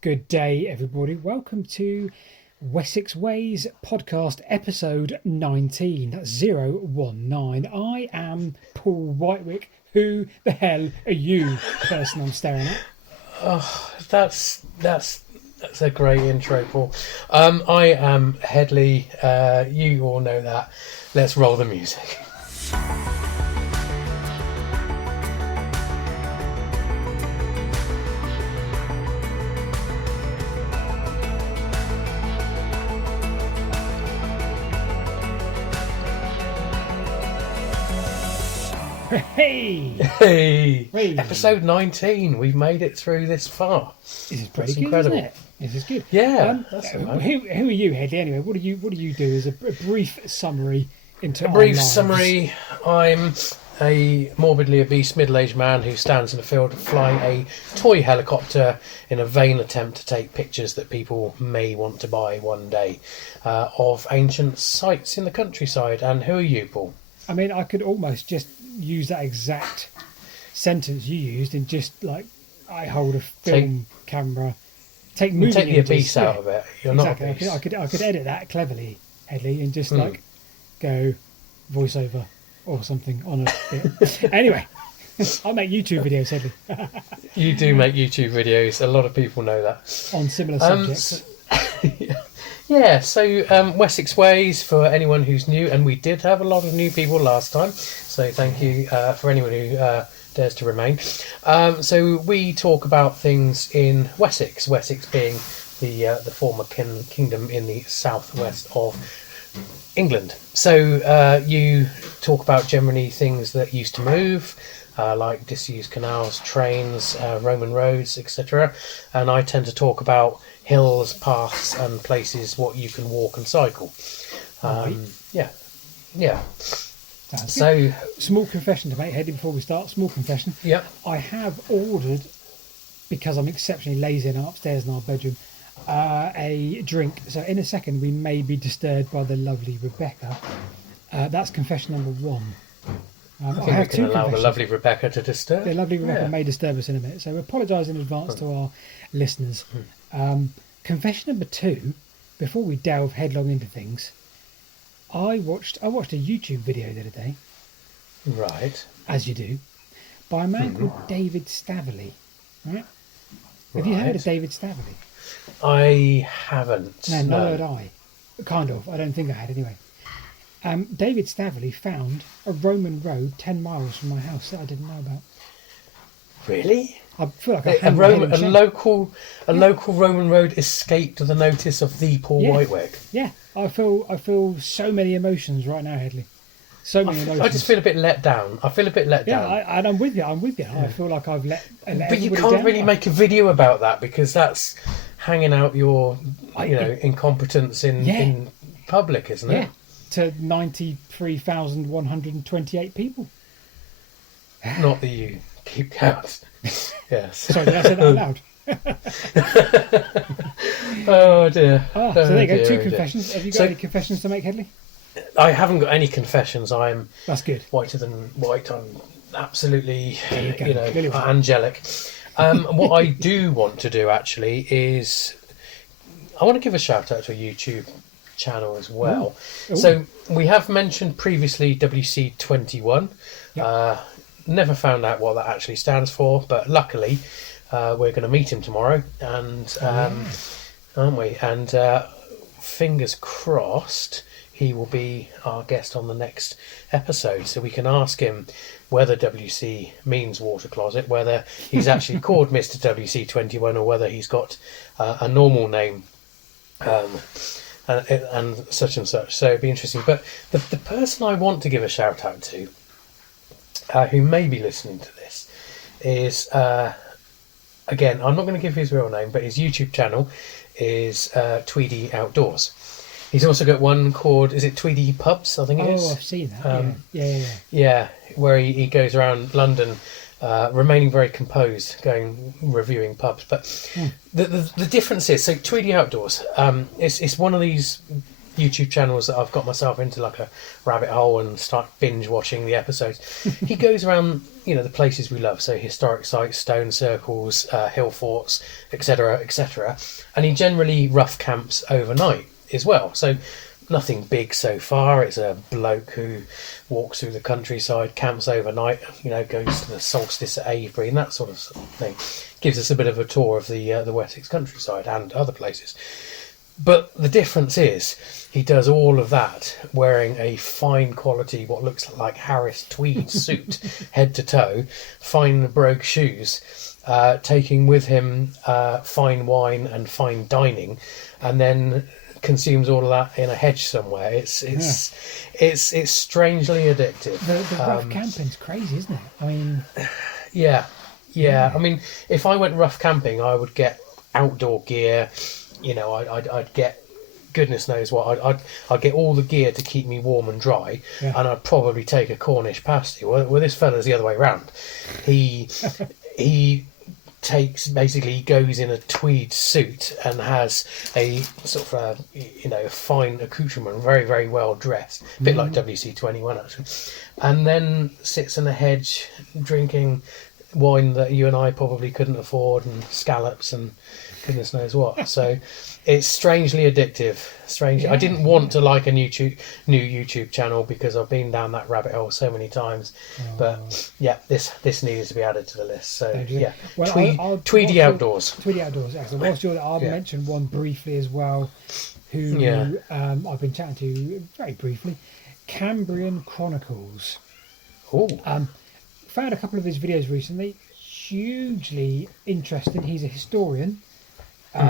Good day, everybody. Welcome to Wessex Ways Podcast, episode 19. That's 019. I am Paul Whitewick. Who the hell are you, person I'm staring at? Oh, that's a great intro, Paul. I am Hedley. You all know that. Let's roll the music. Hey! Episode 19. We've made it through this far. This is pretty That's good, incredible. isn't it? This is good. Yeah. That's all right. Who are you, Hedley? Anyway, what do you do as a brief summary into A our brief lives? summary. I'm a morbidly obese middle-aged man who stands in a field flying a toy helicopter in a vain attempt to take pictures that people may want to buy one day of ancient sites in the countryside. And who are you, Paul? I mean, I could almost just use that exact sentence you used and just like, I hold a film camera, take movie Take the images. obese out of it. You're not Exactly. obese. I could edit that cleverly, Hedley, and just like go voiceover or something on a bit. Anyway, I make YouTube videos, Hedley, You do make YouTube videos. A lot of people know that. on similar subjects. Yeah, so Wessex Ways, for anyone who's new, and we did have a lot of new people last time, so thank you for anyone who dares to remain. So we talk about things in Wessex, Wessex being the former kingdom in the southwest of England. So you talk about generally things that used to move, like disused canals, trains, Roman roads, etc. And I tend to talk about hills, paths, and places what you can walk and cycle. Yeah. Sounds So, good. Small confession to make, Hedley, before we start. Small confession. yep. I have ordered, because I'm exceptionally lazy and I'm upstairs in our bedroom, a drink. So in a second we may be disturbed by the lovely Rebecca. That's confession number one. I think we can allow the lovely Rebecca to disturb. The lovely Rebecca Yeah. may disturb us in a minute, so we apologise in advance to our listeners. Confession number two, before we delve headlong into things, I watched a YouTube video the other day, Right. as you do, by a man called David Staveley. Right? Have you heard of David Staveley? I haven't. No, nor had I. Kind of. I don't think I had anyway. David Staveley found a Roman road 10 miles from my house that I didn't know about. Really? I feel like A local Roman road escaped the notice of the Paul Whitewick. Yeah, I feel so many emotions right now, Hedley. So many emotions. I just feel a bit let down. Yeah, and I'm with you. I feel like I've let But you everybody can't down. really make a video about that because that's hanging out your, incompetence in public, isn't Yeah, it? to 93,128 people. Not that you keep count. Yes. Sorry, did I say that out loud? Oh dear. So there you go. Dear, Two oh, dear. confessions. Have you got So- any confessions to make, Hedley? I haven't got any confessions. I'm That's good. whiter than white. I'm absolutely, There you go. Lily white. angelic. What I do want to do actually is I want to give a shout out to a YouTube channel as well. Ooh. So we have mentioned previously WC21. Yep. Never found out what that actually stands for, but luckily we're going to meet him tomorrow, and aren't we? And fingers crossed he will be our guest on the next episode, so we can ask him whether WC means water closet, whether he's actually called Mr. WC21, or whether he's got a normal name. And such and such, so it'd be interesting. But the person I want to give a shout out to, who may be listening to this, is again, I'm not going to give his real name, but his YouTube channel is Tweedy Outdoors. He's also got one called, is it Tweedy Pubs, I think it is? Oh, I've seen that. Yeah. Yeah, where he goes around London, remaining very composed, reviewing pubs. But the difference is, so Tweedy Outdoors, it's one of these YouTube channels that I've got myself into like a rabbit hole and start binge watching the episodes. He goes around, the places we love, so historic sites, stone circles, hill forts, etc., etc. And he generally rough camps overnight as well. So nothing big so far. It's a bloke who walks through the countryside, camps overnight, goes to the solstice at Avebury and that sort of thing. Gives us a bit of a tour of the Wessex countryside and other places. But the difference is he does all of that wearing a fine quality, what looks like Harris tweed suit, head to toe, fine brogue shoes, taking with him fine wine and fine dining, and then consumes all of that in a hedge somewhere. It's strangely addictive. The rough camping's crazy, isn't it? I mean, yeah. I mean, if I went rough camping, I would get outdoor gear. I'd get goodness knows what. I'd get all the gear to keep me warm and dry, and I'd probably take a Cornish pasty. Well, this fella's the other way around. He he goes in a tweed suit and has a sort of fine accoutrement, very, very well dressed, a bit like WC21 actually, and then sits in a hedge drinking wine that you and I probably couldn't afford, and scallops and goodness knows what. So it's strangely addictive. I didn't want to like a new YouTube channel because I've been down that rabbit hole so many times. But this needs to be added to the list. So well, Tweedy Outdoors. Tweedy Outdoors. Excellent. Whilst you're there, I'll mention one briefly as well, who I've been chatting to very briefly. Cambrian Chronicles. Oh. Found a couple of his videos recently. Hugely interesting. He's a historian.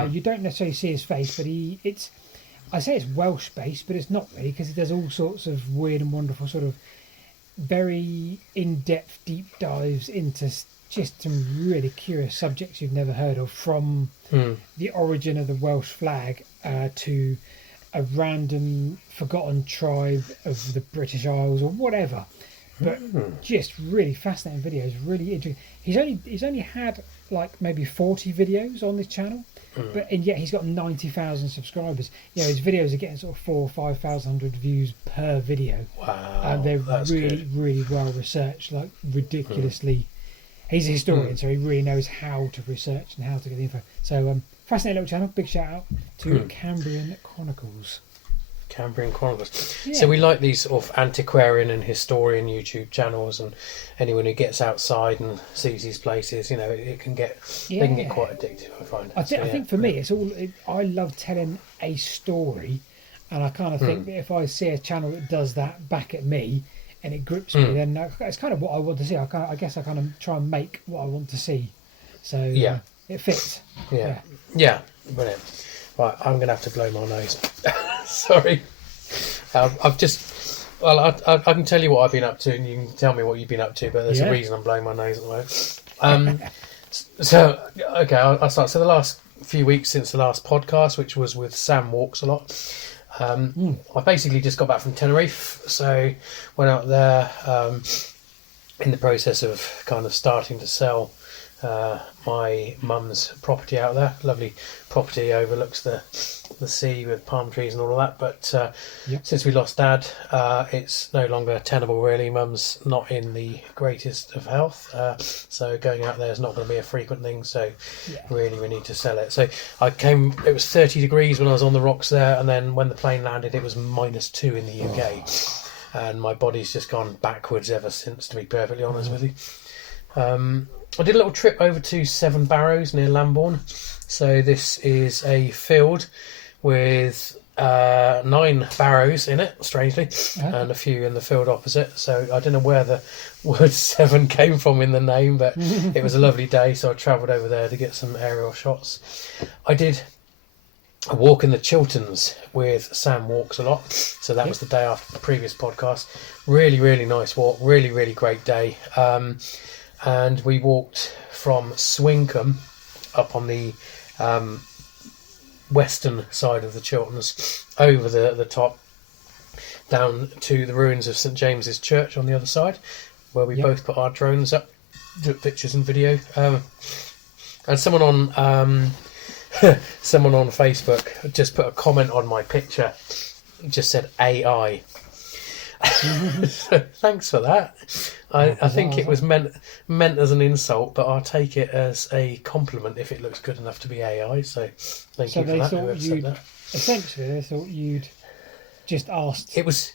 You don't necessarily see his face, but I say it's Welsh based, but it's not really, because he does all sorts of weird and wonderful sort of very in-depth deep dives into just some really curious subjects you've never heard of, from the origin of the Welsh flag to a random forgotten tribe of the British Isles or whatever. But just really fascinating videos, really interesting. He's only had like maybe 40 videos on this channel, and yet he's got 90,000 subscribers. His videos are getting sort of 4,000 or 5,000 views per video. Wow, and they're really, good. Really well researched, like ridiculously. He's a historian, so he really knows how to research and how to get the info. So fascinating little channel. Big shout out to Cambrian Chronicles. Cambrian Chronicles. Yeah. So we like these sort of antiquarian and historian YouTube channels, and anyone who gets outside and sees these places, it can get they can get quite addictive, I find. I think for me, I love telling a story, and I kind of think that if I see a channel that does that back at me and it grips me, then it's kind of what I want to see. I guess I kind of try and make what I want to see. So it fits. Yeah, brilliant. Right, I'm going to have to blow my nose. Sorry. I can tell you what I've been up to, and you can tell me what you've been up to, but there's a reason I'm blowing my nose at the moment. So, okay, I'll start. So the last few weeks since the last podcast, which was with Sam Walks a Lot, I basically just got back from Tenerife, so went out there in the process of kind of starting to sell my mum's property out there. Lovely property, overlooks the sea with palm trees and all of that, but since we lost Dad, it's no longer tenable really. Mum's not in the greatest of health, so going out there is not going to be a frequent thing, so really we need to sell it. So it was 30 degrees when I was on the rocks there, and then when the plane landed it was -2 in the UK, and my body's just gone backwards ever since, to be perfectly honest with you. I did a little trip over to Seven Barrows near Lambourne. So this is a field with 9 barrows in it, strangely, and a few in the field opposite. So I don't know where the word 7 came from in the name, but it was a lovely day, so I travelled over there to get some aerial shots. I did a walk in the Chilterns with Sam Walks a Lot. So that was the day after the previous podcast. Really, really nice walk. Really, really great day. And we walked from Swinkham up on the western side of the Chilterns, over the top, down to the ruins of St James's Church on the other side, where we both put our drones up, took pictures and video. And someone on Facebook just put a comment on my picture just said AI. So thanks for that. I think it was meant as an insult, but I'll take it as a compliment if it looks good enough to be AI. So thank you for that. Whoever said that. Essentially, they thought you'd just asked. It was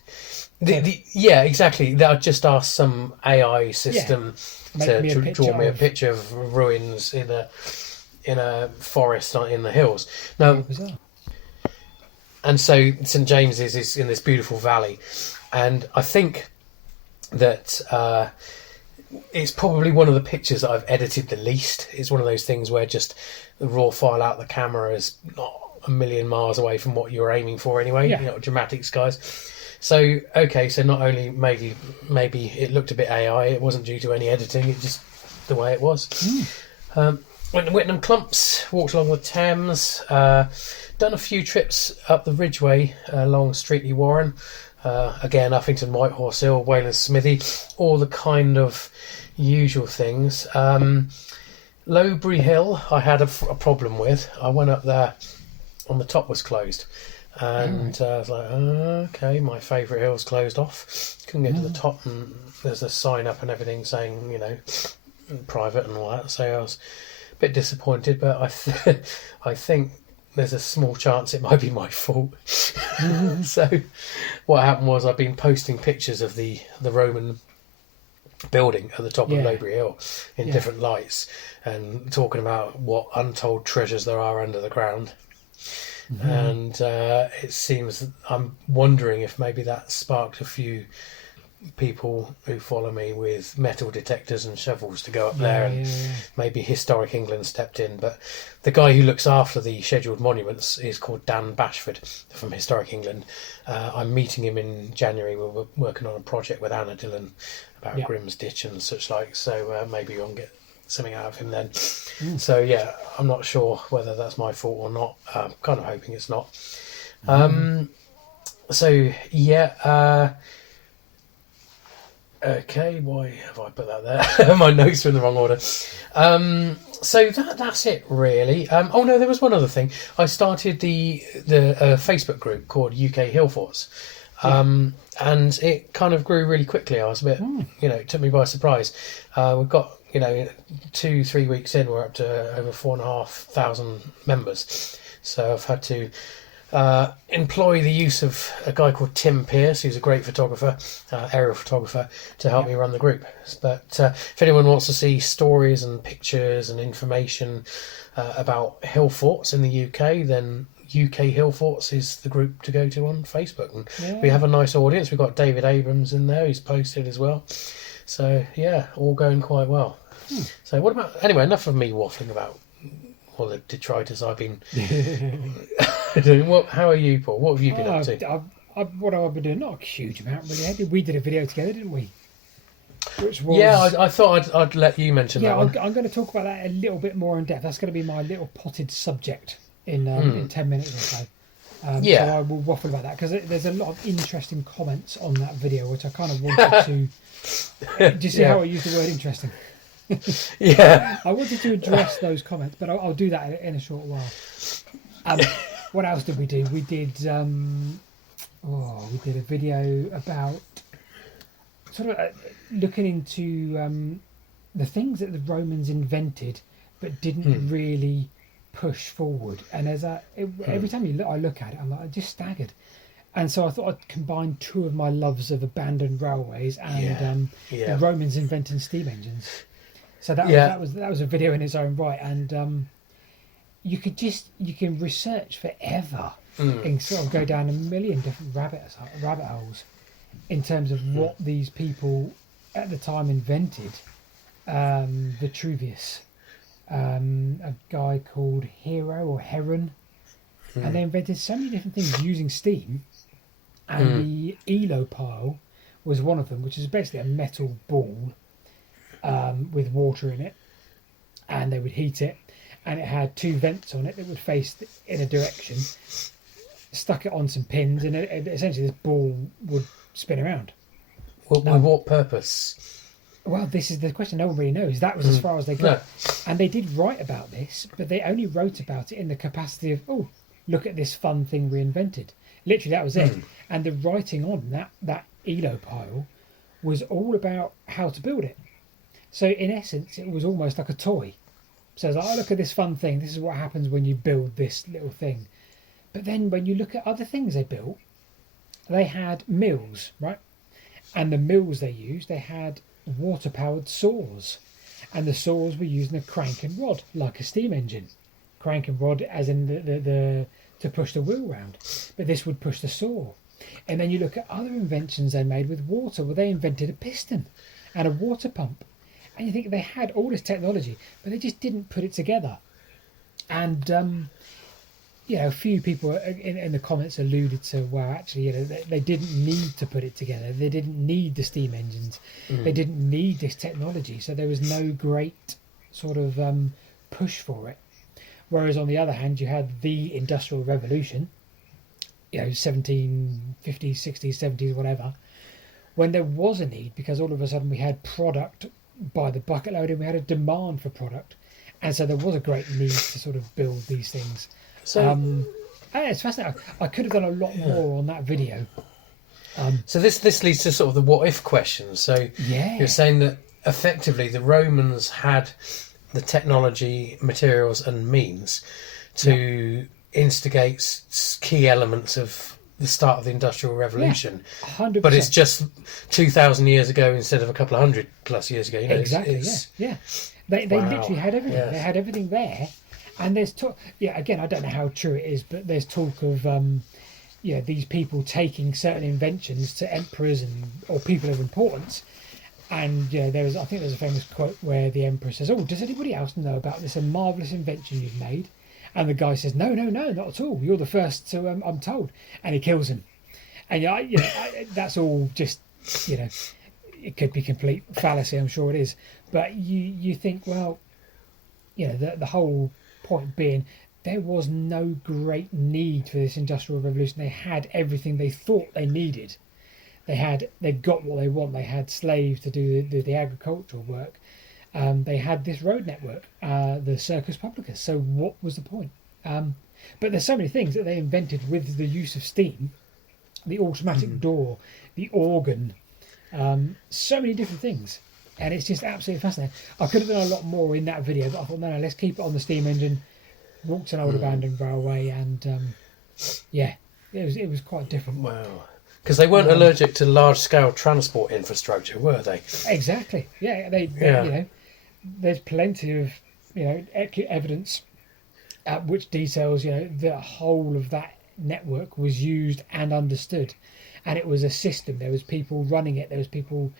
yeah, exactly. I just asked some AI system to draw me a picture of ruins in a forest in the hills. Now, and so St James's is in this beautiful valley, and I think that it's probably one of the pictures that I've edited the least. It's one of those things where just the raw file out the camera is not a million miles away from what you're aiming for anyway. Yeah. You know, dramatic skies. So okay, so not only maybe it looked a bit AI, it wasn't due to any editing, it just the way it was. Went to Whitnam Clumps, walked along the Thames, done a few trips up the Ridgeway along Streatley Warren, again Uffington, Whitehorse Hill, Wayland's Smithy, all the kind of usual things. Lowbury Hill I had a problem with. I went up there and the top was closed. And I was like, okay, my favourite hill's closed off. Couldn't get to the top, and there's a sign up and everything saying, you know, private and all that. So I was a bit disappointed, but I think there's a small chance it might be my fault. So what happened was I've been posting pictures of the Roman building at the top of Lowbury Hill in different lights and talking about what untold treasures there are under the ground. And it seems I'm wondering if maybe that sparked a few people who follow me with metal detectors and shovels to go up there, and maybe Historic England stepped in. But the guy who looks after the scheduled monuments is called Dan Bashford from Historic England. I'm meeting him in January. We're working on a project with Anna Dillon about Grimm's Ditch and such like, so maybe we'll get something out of him then. So yeah, I'm not sure whether that's my fault or not. I'm kind of hoping it's not. So yeah, okay, why have I put that there? My notes are in the wrong order. So that's it really. Oh no, there was one other thing. I started the Facebook group called UK Hill Forts. And it kind of grew really quickly. I was a bit, it took me by surprise. We've got, 2-3 weeks in, we're up to over 4,500 members. So I've had to employ the use of a guy called Tim Pearce, who's a great photographer, aerial photographer, to help me run the group. But if anyone wants to see stories and pictures and information about hill forts in the UK, then UK Hill Forts is the group to go to on Facebook. And we have a nice audience. We've got David Abrams in there, who's posted as well. So yeah, all going quite well. So what about, anyway, enough of me waffling about all the detritus I've been doing. How are you, Paul? What have you been up to? What have I been doing? Not a huge amount, really. We did a video together, didn't we? Which was, I thought I'd let you mention that one. I'm going to talk about that a little bit more in depth. That's going to be my little potted subject in 10 minutes or so. So I will waffle about that because there's a lot of interesting comments on that video, which I kind of wanted to... Do you see how I use the word interesting? I wanted to address those comments, but I'll do that in a short while. What else did we do? We did a video about sort of looking into the things that the Romans invented but didn't really push forward. And every time I look at it, I'm just staggered. And so I thought I'd combine two of my loves of abandoned railways and the Romans inventing steam engines. So that was a video in its own right, and you can research forever and sort of go down a million different rabbit holes in terms of what these people at the time invented. Vitruvius, a guy called Hero or Heron, and they invented so many different things using steam. And the elopile was one of them, which is basically a metal ball with water in it, and they would heat it, and it had two vents on it that would face in a direction. Stuck it on some pins, and essentially this ball would spin around. With what purpose? Well, this is the question. No one really knows. That was as far as they got. No. And they did write about this, but they only wrote about it in the capacity of, look at this fun thing we invented. Literally, that was it. And the writing on that ELO pile was all about how to build it. So in essence, it was almost like a toy. So it's like, oh, look at this fun thing. This is what happens when you build this little thing. But then when you look at other things they built, they had mills, right? And the mills they used, they had water-powered saws. And the saws were using a crank and rod, like a steam engine. Crank and rod as in the to push the wheel round. But this would push the saw. And then you look at other inventions they made with water, where they invented a piston and a water pump. And you think they had all this technology, but they just didn't put it together. And, a few people in the comments alluded to, well, actually, they didn't need to put it together. They didn't need the steam engines. They didn't need this technology. So there was no great sort of push for it. Whereas on the other hand, you had the Industrial Revolution, 1750s, 60s, 70s, whatever, when there was a need, because all of a sudden we had product by the bucket load and we had a demand for product. And so there was a great need to sort of build these things. So it's fascinating. I could have done a lot more on that video. So this leads to sort of the what if question. So you're saying that effectively the Romans had the technology, materials and means to instigate key elements of the start of the Industrial Revolution. 100%. But it's just 2,000 years ago instead of a couple of 100 plus years ago. Exactly, yeah. They literally had everything. Yes. They had everything there. And there's talk, again, I don't know how true it is, but there's talk of, these people taking certain inventions to emperors or people of importance. And I think there's a famous quote where the emperor says, "Oh, does anybody else know about this marvellous invention you've made?" And the guy says, "No, not at all. You're the first to, I'm told." And he kills him. And that's all just, it could be complete fallacy. I'm sure it is. But you think, well, the whole point being, there was no great need for this Industrial Revolution. They had everything they thought they needed. They got what they want. They had slaves to do the agricultural work. They had this road network, the Circus Publicus. So what was the point? But there's so many things that they invented with the use of steam, the automatic door, the organ, so many different things. And it's just absolutely fascinating. I could have done a lot more in that video, but I thought, no, let's keep it on the steam engine. Walked an old abandoned railway, and it was quite different. Wow. Because they weren't allergic to large-scale transport infrastructure, were they? Exactly. Yeah, they there's plenty of evidence which details the whole of that network was used and understood, and it was a system. There was people running it. There was people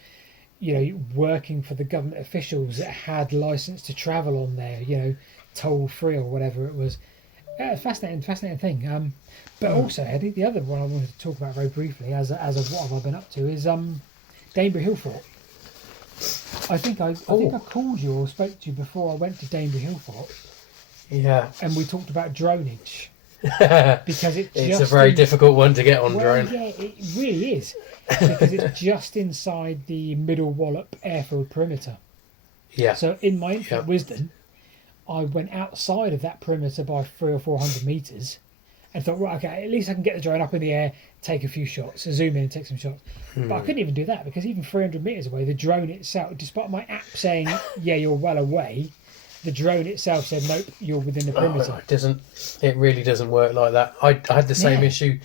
working for the government officials that had license to travel on there. Toll free or whatever it was. Yeah, fascinating thing. But also, Eddie, the other one I wanted to talk about very briefly, as of what have I been up to, is Danebury Hill Fort. I think I called you or spoke to you before I went to Danebury Hill Fort. Yeah. And we talked about dronage. Because it's a very difficult one to get on drone. Yeah, it really is. Because it's just inside the Middle Wallop airfield perimeter. Yeah. So in my infinite wisdom, I went outside of that perimeter by 300 or 400 metres and thought, right, okay, at least I can get the drone up in the air, take a few shots, zoom in and take some shots. But I couldn't even do that because even 300 metres away, the drone itself, despite my app saying, yeah, you're well away, the drone itself said, nope, you're within the perimeter. It really doesn't work like that. I had the same issue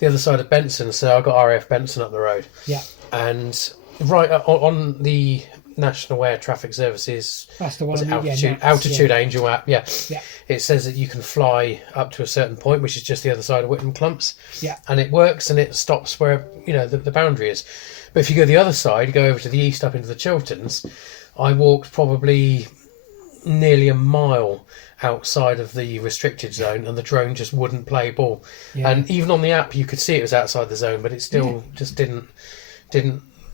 the other side of Benson, so I got RAF Benson up the road. Yeah. And right on the National Air Traffic Services, that's the one. Altitude Angel app. Yeah. Yeah. It says that you can fly up to a certain point, which is just the other side of Whittam Clumps. Yeah. And it works, and it stops where the boundary is. But if you go the other side, go over to the east, up into the Chilterns, I walked probably nearly a mile outside of the restricted zone, and the drone just wouldn't play ball. Yeah. And even on the app, you could see it was outside the zone, but it still just didn't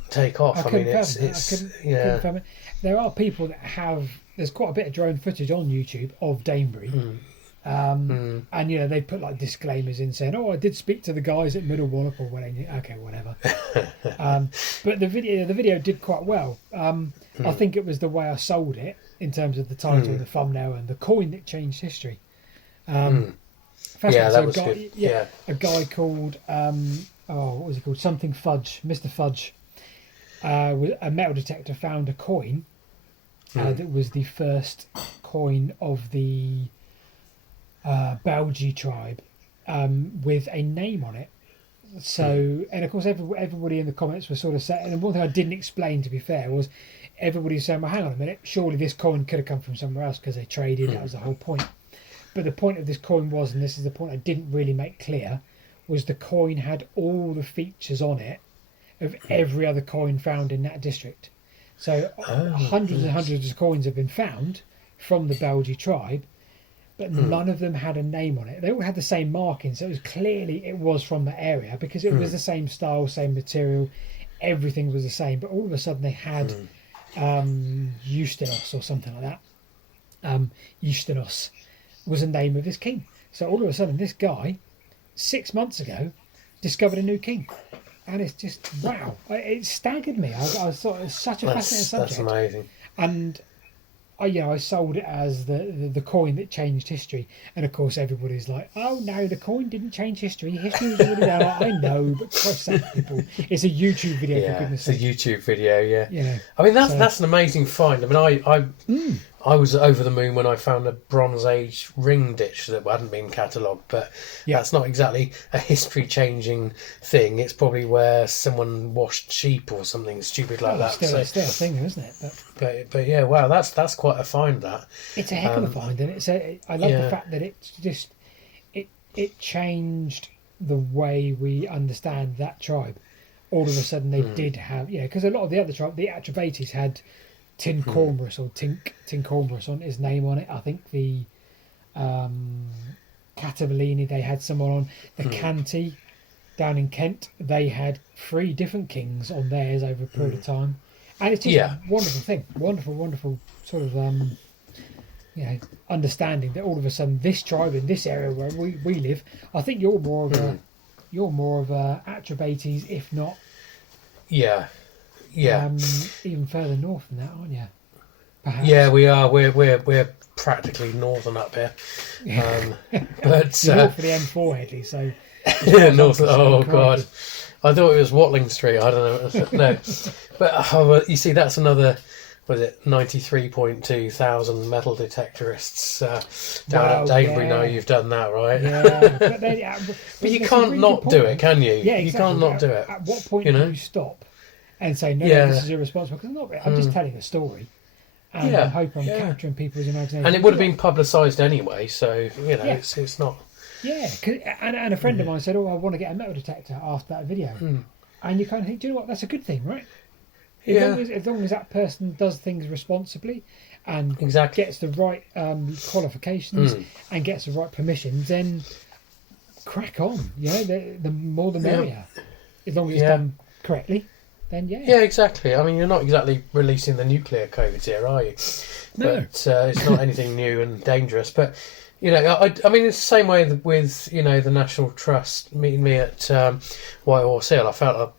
take off. I mean, couldn't confirm it. There are people that have. There's quite a bit of drone footage on YouTube of Danebury, and they put like disclaimers in saying, "Oh, I did speak to the guys at Middle Wallop or whatever." Okay, whatever. But the video did quite well. I think it was the way I sold it in terms of the title, the thumbnail, and the coin that changed history. Yeah, fascinating. that So was good. Yeah. a guy called what was he called? Something Fudge, Mr. Fudge. With a metal detector found a coin that was the first coin of the Belgi tribe with a name on it. So, and of course, everybody in the comments was sort of saying, and one thing I didn't explain, to be fair, was everybody was saying, well, hang on a minute, surely this coin could have come from somewhere else because they traded, that was the whole point. But the point of this coin was, and this is the point I didn't really make clear, was the coin had all the features on it of every other coin found in that district. So hundreds and hundreds of coins have been found from the Belgi tribe, but none of them had a name on it. They all had the same marking, so it was clearly it was from that area because it was the same style, same material, everything was the same. But all of a sudden they had Eustanos or something like that. Eustanos was the name of his king. So all of a sudden this guy, 6 months ago, discovered a new king. And it's just, wow, it staggered me. I thought it was such a fascinating subject. That's amazing. And I sold it as the coin that changed history, and of course everybody's like, "Oh no, the coin didn't change history. History was already there." I know, but Christ sake, people, it's a YouTube video. Yeah, for goodness' sake. It's a YouTube video. Yeah. Yeah. I mean that's an amazing find. I mean, I was over the moon when I found a Bronze Age ring ditch that hadn't been catalogued, but that's not exactly a history-changing thing. It's probably where someone washed sheep or something stupid like that. Still a thing, isn't it? But yeah, wow, that's quite a find. That it's a heck of a find, and I love the fact that it's just it changed the way we understand that tribe. All of a sudden, they did have because a lot of the other tribe, the Atrebates, had Tin Cormorus or Tin Cormorus on his name on it. I think the Catabalini, they had someone on. The Canti down in Kent, they had 3 different kings on theirs over a period of time. And it's just a wonderful thing. Wonderful sort of understanding that all of a sudden this tribe in this area where we live, I think you're more of a Atrebates, if not even further north than that, aren't you? Perhaps. Yeah, we are. We're practically northern up here. But you're north of the M4, Hedley, so north. Oh God, I thought it was Watling Street. I don't know. No, but you see, that's another. Was it 93.2 thousand metal detectorists down at Danebury? Now you've done that, right? Yeah, but you can't not do it, can you? Yeah, exactly. You can't not do it. At what point do you stop and say, no, this is irresponsible? Because I'm just telling a story. And I hope I'm capturing people's imagination. And it would have been publicised anyway, so, it's not... Yeah, and a friend of mine said, I want to get a metal detector after that video. And you kind of think, do you know what, that's a good thing, right? As long as that person does things responsibly and gets the right qualifications and gets the right permissions, then crack on. The more the merrier. As long as it's done correctly. Then yeah, exactly. I mean, you're not exactly releasing the nuclear codes here, are you? No. But it's not anything new and dangerous. But I mean, it's the same way with the National Trust meeting me at White Horse Hill. I felt a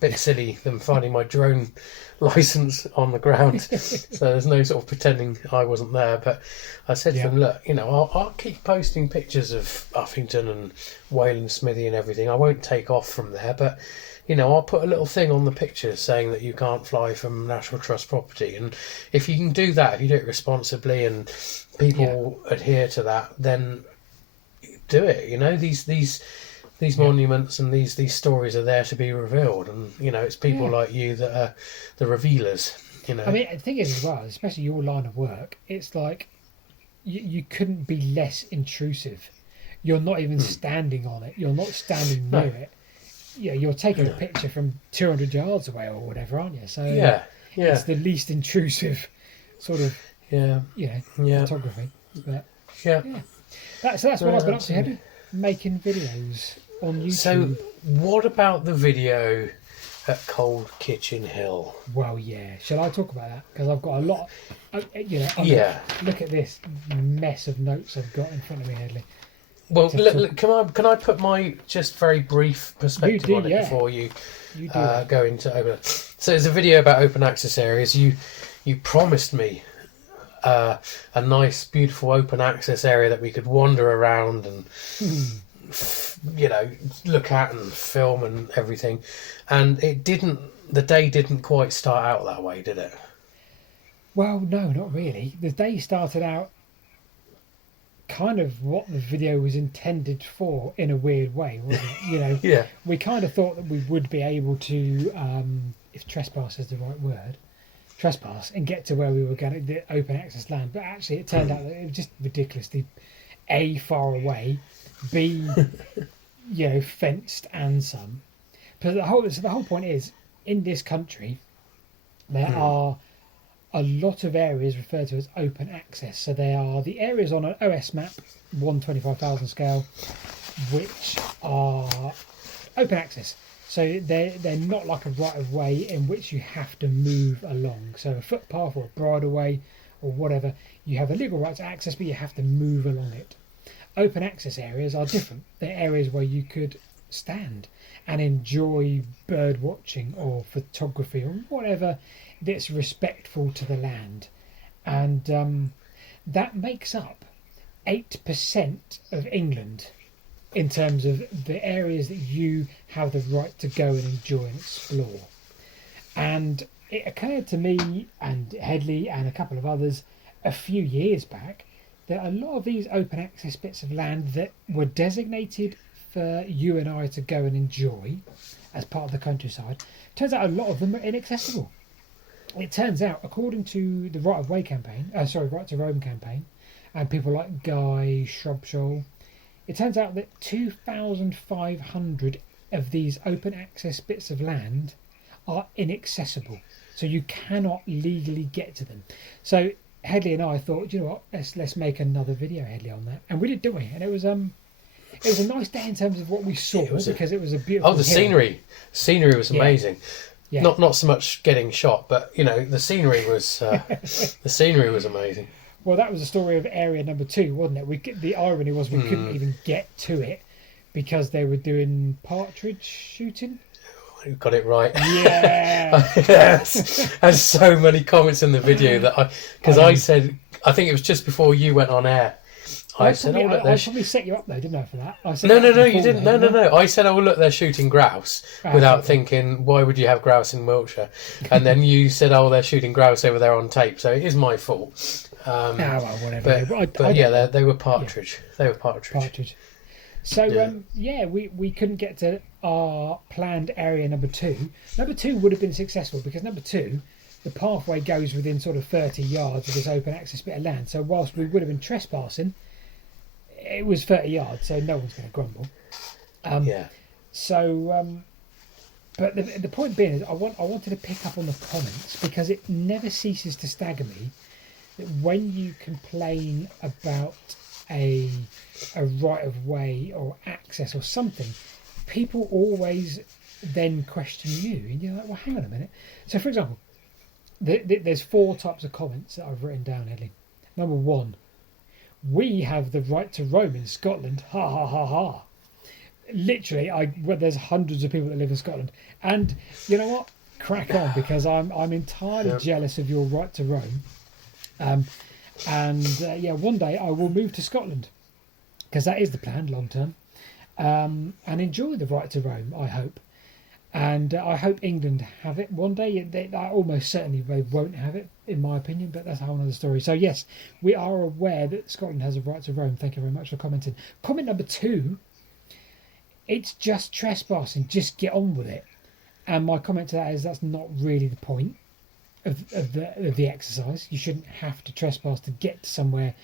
bit silly them finding my drone license on the ground, so there's no sort of pretending I wasn't there. But I said to them, look, I'll keep posting pictures of Uffington and Wayland Smithy and everything. I won't take off from there, but I'll put a little thing on the picture saying that you can't fly from National Trust property. And if you can do that, if you do it responsibly and people adhere to that, then do it. These monuments and these stories are there to be revealed. And, it's people like you that are the revealers, I mean, the thing is as well, especially your line of work, it's like you couldn't be less intrusive. You're not even standing on it. You're not standing near it. You're taking a picture from 200 yards away or whatever, aren't you? So it's the least intrusive sort of photography. But that's what I've been up to, Hedley, making videos on YouTube. So what about the video at Cold Kitchen Hill? Well, shall I talk about that? Because I've got a lot. Look at this mess of notes I've got in front of me, Hedley. Well, can I put my just very brief perspective on it before you go into open? So there's a video about open access areas. You promised me a nice, beautiful open access area that we could wander around and, look at and film and everything. And the day didn't quite start out that way, did it? Well, no, not really. The day started out kind of what the video was intended for in a weird way, wasn't it? Yeah. We kind of thought that we would be able to, if trespass is the right word, trespass and get to where we were going to the open access land. But actually, it turned out that it was just ridiculously A, far away, B, fenced and some. But the whole point is, in this country, there are a lot of areas referred to as open access. So they are the areas on an OS map, 1/25,000 scale, which are open access. So they're not like a right of way in which you have to move along. So a footpath or a bridleway or whatever, you have a legal right to access, but you have to move along it. Open access areas are different. They're areas where you could stand and enjoy bird watching or photography or whatever that's respectful to the land. And that makes up 8% of England in terms of the areas that you have the right to go and enjoy and explore. And it occurred to me and Hedley and a couple of others a few years back that a lot of these open access bits of land that were designated for you and I to go and enjoy as part of the countryside, turns out a lot of them are inaccessible. It turns out, according to the Right to Roam campaign, and people like Guy Shrubsholl, it turns out that 2,500 of these open access bits of land are inaccessible. So you cannot legally get to them. So Hedley and I thought, you know what, let's make another video, Hedley, on that. And we did, didn't we? And it was a nice day in terms of what we saw, because it was a beautiful the hill. scenery was amazing. Yeah. Not so much getting shot, but the scenery was amazing. Well, that was the story of area number 2, wasn't it? The irony was we couldn't even get to it because they were doing partridge shooting. You got it right. Yeah. Yes. There's so many comments in the video that I said, I think it was just before you went on air. I probably set you up though, didn't I, for that? No, you didn't. No. I said, oh, look, they're shooting grouse, without thinking, why would you have grouse in Wiltshire? And then you said, oh, they're shooting grouse over there on tape, so it is my fault. Whatever. But they were partridge. Yeah. They were partridge. So, we couldn't get to our planned area number 2. Number 2 would have been successful because number 2, the pathway goes within sort of 30 yards of this open access bit of land. So whilst we would have been trespassing, it was 30 yards, so no one's going to grumble. So, but the point being is I wanted to pick up on the comments because it never ceases to stagger me that when you complain about a right of way or access or something, people always then question you, and you're like, well, hang on a minute. So, for example, there's 4 types of comments that I've written down, Hedley. Number 1, we have the right to roam in Scotland. Ha ha ha ha. Literally, there's hundreds of people that live in Scotland, and you know what? Crack on, because I'm entirely jealous of your right to roam. One day I will move to Scotland because that is the plan long term, and enjoy the right to roam. I hope, and I hope England have it one day. I almost certainly they won't have it, in my opinion, but that's a whole other story. So yes, we are aware that Scotland has a right to roam. Thank you very much for commenting. Comment number 2. It's just trespassing. Just get on with it. And my comment to that is that's not really the point of the exercise. You shouldn't have to trespass to get to somewhere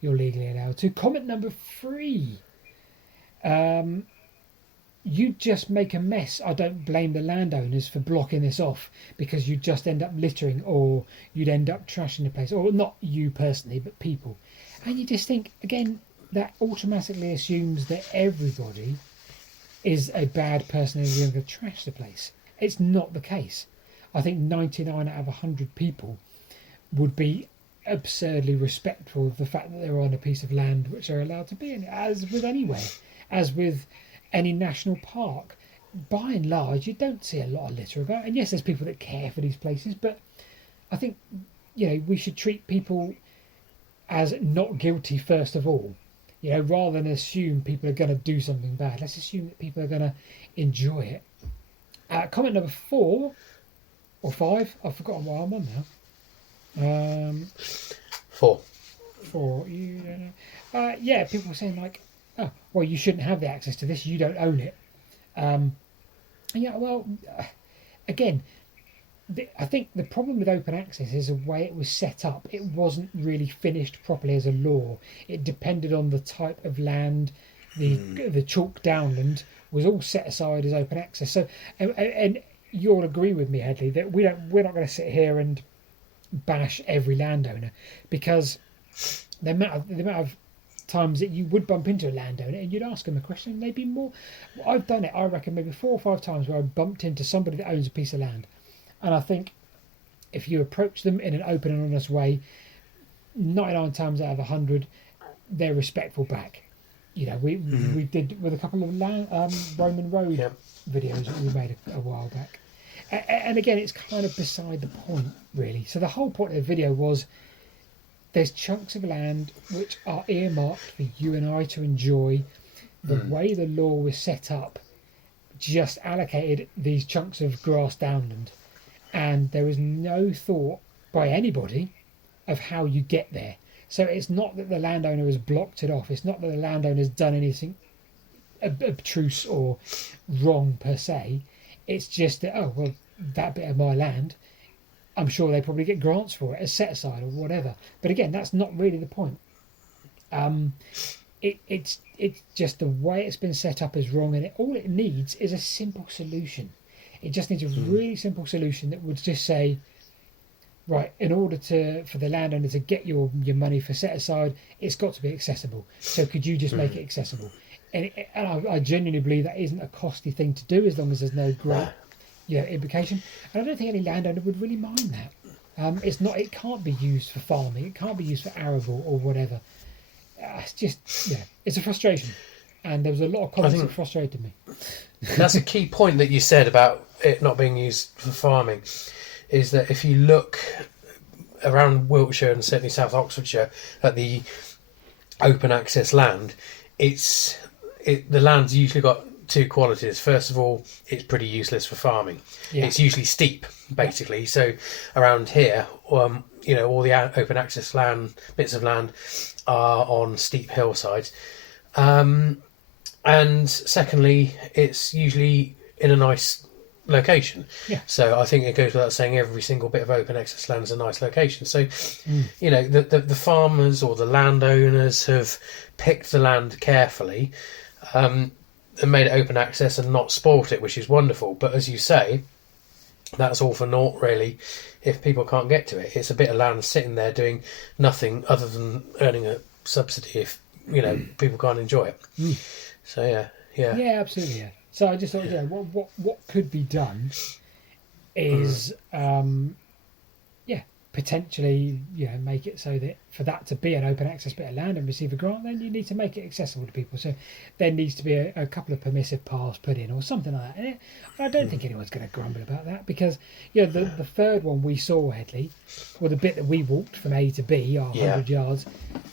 you're legally allowed to. Comment number 3. You just make a mess. I don't blame the landowners for blocking this off because you'd just end up littering or you'd end up trashing the place. Or not you personally, but people. And you just think, again, that automatically assumes that everybody is a bad person who's going to trash the place. It's not the case. I think 99 out of 100 people would be absurdly respectful of the fact that they're on a piece of land which they're allowed to be in, as with anywhere, as with any national park. By and large, you don't see a lot of litter about. And yes, there's people that care for these places, but I think we should treat people as not guilty first of all. Rather than assume people are going to do something bad, let's assume that people are going to enjoy it. Comment number 4 or 5, I've forgotten what I'm on now. 4. 4, you don't know. Yeah, people were saying like, oh, well, you shouldn't have the access to this, you don't own it. Again, I think the problem with open access is the way it was set up. It wasn't really finished properly as a law. It depended on the type of land. The chalk downland was all set aside as open access. So, and you'll agree with me, Hedley, that we're not going to sit here and bash every landowner, because the amount of times that you would bump into a landowner and you'd ask them a question, and they'd be more. I've done it, I reckon, maybe 4 or 5 times where I bumped into somebody that owns a piece of land. And I think if you approach them in an open and honest way, 99 times out of 100, they're respectful back. We did with a couple of Roman Road videos that we made a while back. And again, it's kind of beside the point, really. So the whole point of the video was there's chunks of land which are earmarked for you and I to enjoy. The way the law was set up just allocated these chunks of grass downland. And there was no thought by anybody of how you get there. So it's not that the landowner has blocked it off. It's not that the landowner has done anything obtruse or wrong per se. It's just that, oh, well, that bit of my land, I'm sure they probably get grants for it as set aside or whatever. But again, that's not really the point. It's just the way it's been set up is wrong, and all it needs is a simple solution. It just needs a really simple solution that would just say, right, in order for the landowner to get your money for set aside, it's got to be accessible. So could you just make it accessible? And I genuinely believe that isn't a costly thing to do, as long as there's no great implication. And I don't think any landowner would really mind that. It can't be used for farming. It can't be used for arable or whatever. It's just, it's a frustration. And there was a lot of comments that frustrated me. That's a key point that you said about it not being used for farming, is that if you look around Wiltshire and certainly South Oxfordshire at the open access land, the land's usually got 2 qualities. First of all, it's pretty useless for farming. Yeah. It's usually steep, basically. Yeah. So around here, all the open access bits of land are on steep hillsides. And secondly, it's usually in a nice location. Yeah. So I think it goes without saying every single bit of open access land is a nice location. So, the farmers or the landowners have picked the land carefully and made it open access and not spoilt it, which is wonderful. But as you say, that's all for naught, really, if people can't get to it. It's a bit of land sitting there doing nothing other than earning a subsidy if, people can't enjoy it. So, yeah, absolutely, yeah. So I just thought, what could be done is, potentially, make it so that for that to be an open access bit of land and receive a grant, then you need to make it accessible to people. So there needs to be a couple of permissive paths put in or something like that. And I don't think anyone's going to grumble about that, because the third one we saw, Hedley, or the bit that we walked from A to B, our 100 yards,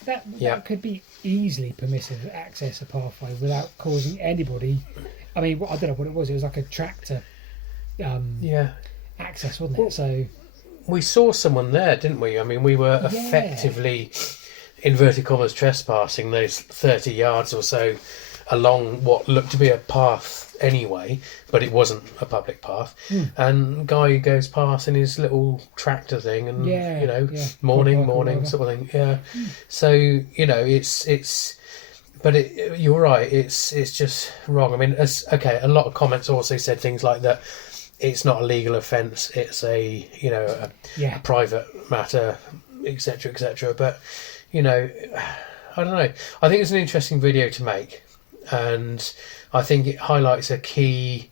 that could be easily permissive access, a pathway, without causing anybody. I mean, I don't know what it was. It was like a tractor access, wasn't it? So we saw someone there, didn't we? I mean, we were effectively, inverted commas, trespassing those 30 yards or so along what looked to be a path anyway, but it wasn't a public path. And guy goes past in his little tractor thing, and morning sort of thing. Yeah. So it's. But you're right. It's just wrong. I mean, a lot of comments also said things like that. It's not a legal offence. It's a private matter, etc., etc. But I don't know. I think it's an interesting video to make, and I think it highlights a key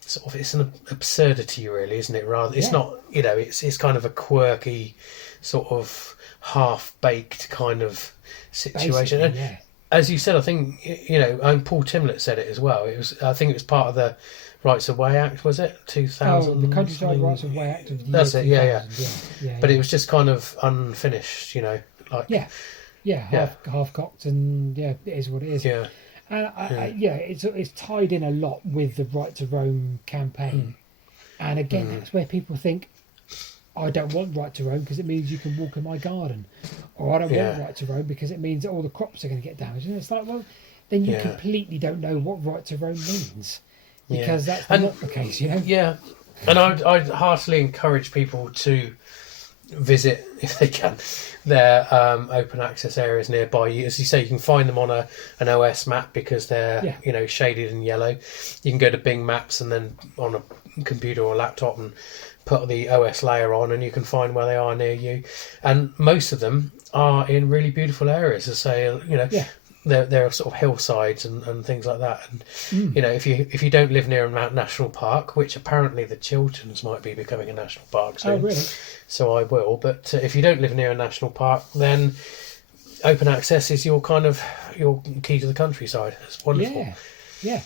sort of. It's an absurdity, really, isn't it? Rather, it's not. It's kind of a quirky, sort of half-baked kind of situation. And as you said, I think and Paul Timlett said it as well. I think it was part of the Rights of Way Act, was it? 2000. Oh, the Countryside Rights of Way Act of the That's year it. 2000. Yeah. But it was just kind of unfinished, Like, Yeah, half cocked, and it is what it is. yeah, It's tied in a lot with the Right to Roam campaign, and again, that's where people think, I don't want Right to Roam because it means you can walk in my garden, or I don't want Right to Roam because it means that all the crops are going to get damaged. And it's like, well, then you completely don't know what Right to Roam means, because that's not the case, Yeah, and I'd heartily encourage people to visit, if they can, their open access areas nearby. As you say, you can find them on an OS map because they're shaded in yellow. You can go to Bing Maps and then on a computer or laptop and put the OS layer on, and you can find where they are near you. And most of them are in really beautiful areas. As say, they're sort of hillsides and things like that. And if you don't live near a national park, which apparently the Chilterns might be becoming a national park soon. Oh, really? So I will. But if you don't live near a national park, then open access is your key to the countryside. It's wonderful. Yeah.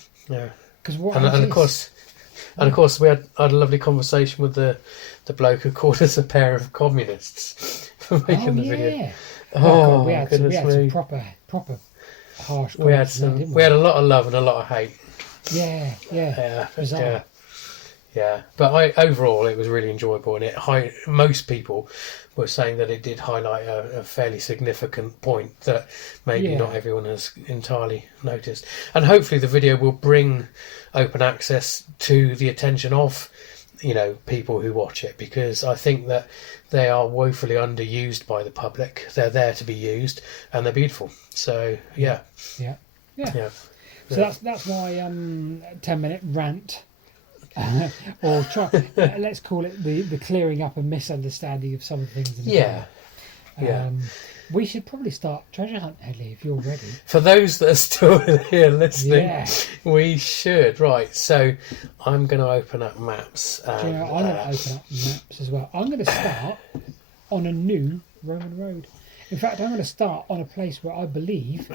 Because of course, we had a lovely conversation with the bloke who called us a pair of communists for making the video. Oh, God, we had some proper harsh. We had a lot of love and a lot of hate. Yeah. Bizarre. Yeah. But overall, it was really enjoyable, and most people were saying that it did highlight a fairly significant point that maybe not everyone has entirely noticed. And hopefully, the video will bring open access to the attention of people who watch it, because I think that they are woefully underused by the public. They're there to be used, and they're beautiful. So yeah. So that's my 10-minute rant, or try. Let's call it the clearing up a misunderstanding of some of the things. We should probably start treasure hunt, Hedley, if you're ready. For those that are still here listening, we should. Right, so I'm going to open up maps. I'm going to open up maps as well. I'm going to start on a new Roman road. In fact, I'm going to start on a place where I believe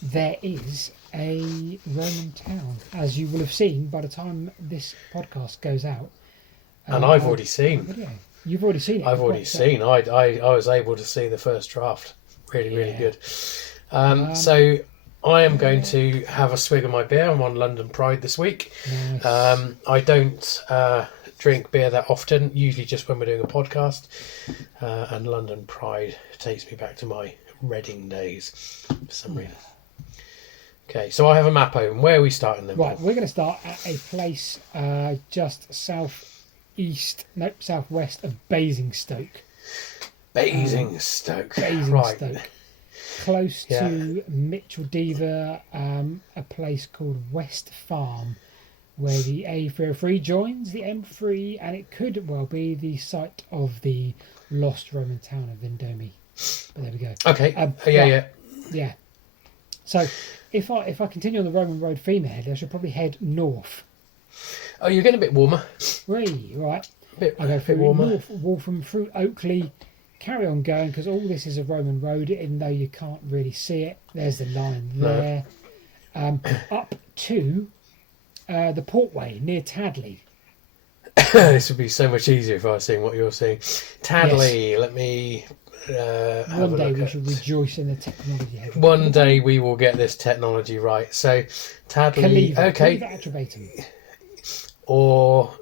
there is a Roman town, as you will have seen by the time this podcast goes out. And I've already seen. You've already seen it. I've already seen. I was able to see the first draft. Really good. So I am going to have a swig of my beer. I'm on London Pride this week. Nice. I don't drink beer that often, usually just when we're doing a podcast. And London Pride takes me back to my Reading days for some reason. Okay, so I have a map open. Where are we starting then? Right, we're going to start at a place just southwest of Basingstoke. Basingstoke. Right. Close to Mitchell-Dever, a place called West Farm, where the A303 joins the M3, and it could well be the site of the lost Roman town of Vendomi. But there we go. Okay. Yeah. So if I continue on the Roman road theme ahead, I should probably head north. Oh, you're getting a bit warmer. Right. I go through north, Waltham, through Oakley, carry on going, because all this is a Roman road, even though you can't really see it. There's the line there. Up to the Portway near Tadley. This would be so much easier if I was seeing what you're seeing. Tadley, yes. Let me one day we should rejoice in the technology. One day we will get this technology right. So Tadley, okay. Attribatum. Or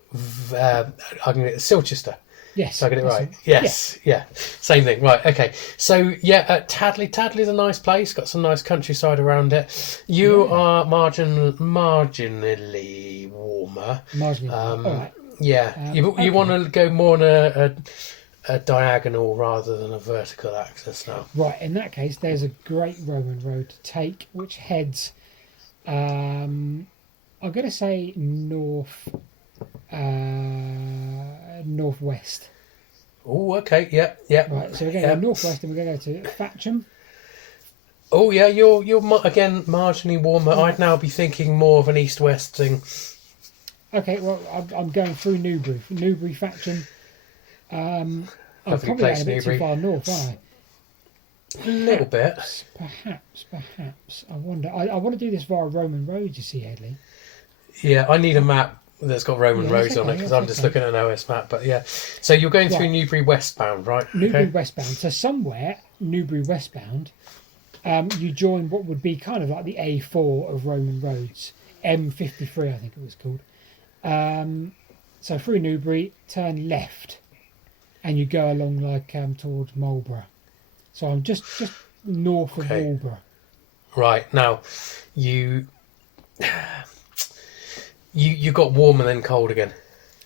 I can get Silchester. Yes. So I get it right. Yes. Yeah. Same thing. Right. Okay. So Tadley. Tadley's a nice place. Got some nice countryside around it. You are marginally warmer. Marginally. All right. Yeah. You want to go more on a diagonal rather than a vertical axis now. Right. In that case, there's a great Roman road to take, which heads. I'm going to say northwest. Oh, okay, yeah. Right, so we're going to go northwest, and we're going to go to Thatcham. Oh, yeah, you're again marginally warmer. I'd now be thinking more of an east-west thing. Okay, well, I'm going through Newbury, Thatcham. I'm probably going a bit too far north, aren't I? A little bit. Perhaps. I wonder. I want to do this via Roman roads, you see, Hedley. Yeah, I need a map that's got Roman roads on it, because I'm just looking at an OS map. But yeah, so you're going through Newbury westbound, right? Newbury westbound. So somewhere Newbury westbound, you join what would be kind of like the A4 of Roman roads, M53, I think it was called. So through Newbury, turn left, and you go along like towards Marlborough. So I'm just north of Marlborough. Right, now you got warm and then cold again.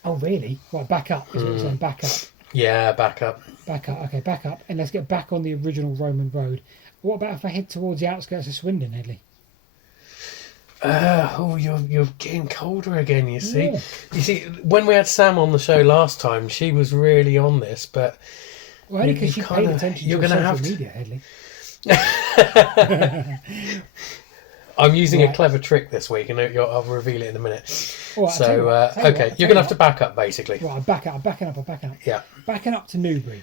Oh really? Right, back up is what you're saying. Back up. Yeah, back up. Back up. Okay, back up, and let's get back on the original Roman road. What about if I head towards the outskirts of Swindon, Hedley? You're getting colder again. You see, Yeah. you see. When we had Sam on the show last time, she was really on this, but Well, only because you paid attention you're to going to social have media, Hedley. I'm using a Right. clever trick this week, and I'll reveal it in a minute. All right, So, I'll tell you what, you're going to have to back up, basically. Right, I'm backing up. Yeah. Backing up to Newbury.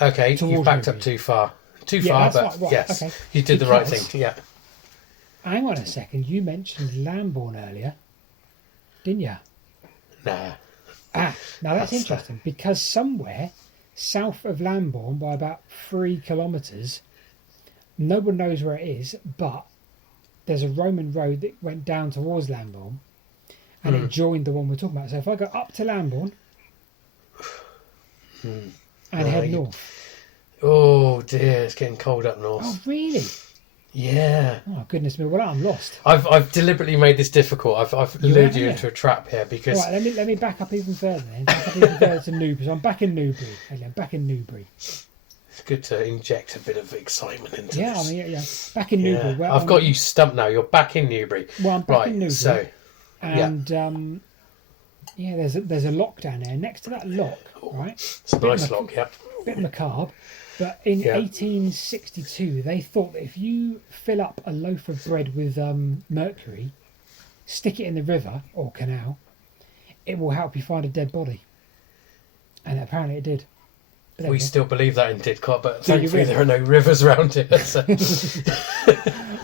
Okay, you've Towards backed up Newbury. too far. Too Yeah, far, that's but right, yes, okay. you did the right Because- thing. Yeah. Hang on a second, you mentioned Lambourne earlier, didn't you? Nah. Now that's That's interesting because somewhere south of Lambourne by about 3 kilometres, no one knows where it is, but there's a Roman road that went down towards Lambourne and it joined the one we're talking about. So if I go up to Lambourne and head north. Oh dear, it's getting cold up north. Oh, really? Yeah. Oh, goodness me. Well, I'm lost. I've deliberately made this difficult. I've lured you have, into a trap here because Right, let me back up even further then. Back up even further to Newbury. So I'm back in Newbury. I'm back in Newbury. it's good to inject a bit of excitement into Yeah, this. I mean, yeah. Back in Newbury. Yeah. Where I've I'm- got you stumped now. You're back in Newbury. Well, I'm back Right, in Newbury. so And there's a lock down there. Next to that lock, right? it's a nice lock, yeah. Bit macabre, but in Yeah. 1862 they thought that if you fill up a loaf of bread with mercury, stick it in the river or canal, it will help you find a dead body. And apparently it did. But there We we go. still believe that in Didcot, but Do you thankfully really? there are no rivers around here. So.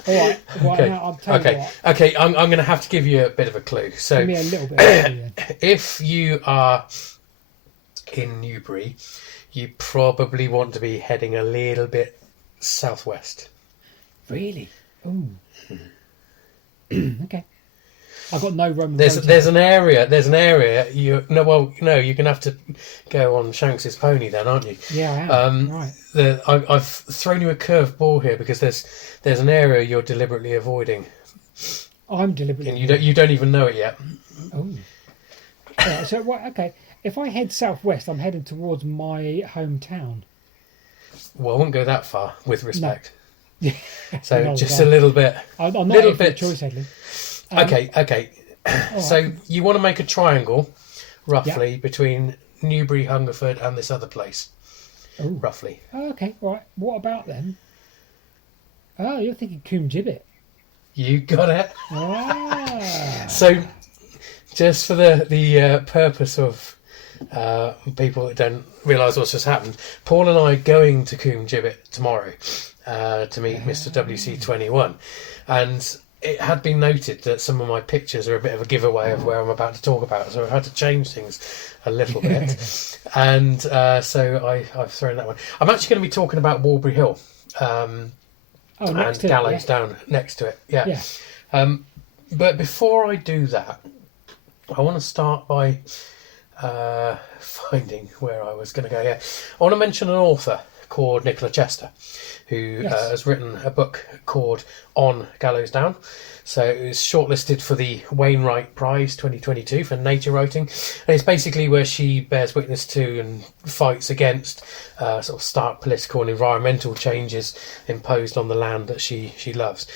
All right, Okay. now I'll tell you what. Okay. I'm going to have to give you a bit of a clue. So, Give me a little bit of a clue then. if you are in Newbury, you probably want to be heading a little bit southwest. Really? Ooh. Okay. I've got no Roman There's roads. an area. You're going to have to go on Shanks's pony then, aren't you? Yeah, I am. Right. I've thrown you a curved ball here because there's an area you're deliberately avoiding, I'm deliberately. and you don't even know it yet. Oh. Yeah, so okay. If I head southwest, I'm heading towards my hometown. Well, I won't go that far, with respect. Yeah. So No, just no. a little bit. I'm not Little here for the bit. choice, Hedley. Okay. So you want to make a triangle, roughly, between Newbury, Hungerford, and this other place, Oh. roughly. Oh, okay, right. What about then? Oh, you're thinking Combe Gibbet. You got it. Ah. So, just for the purpose of people that don't realise what's just happened, Paul and I are going to Combe Gibbet tomorrow to meet Mr. WC21, and it had been noted that some of my pictures are a bit of a giveaway of where I'm about to talk about, so I've had to change things a little bit, and so I've thrown that one. I'm actually going to be talking about Walbury Hill and Next to it, Gallows yeah. Down next to it. Yeah. Yeah. But before I do that, I want to start by finding where I was going to go. Yeah, I want to mention an author called Nicola Chester, who Yes. has written a book called On Gallows Down. So it was shortlisted for the Wainwright Prize 2022 for nature writing, and it's basically where she bears witness to and fights against sort of stark political and environmental changes imposed on the land that she loves.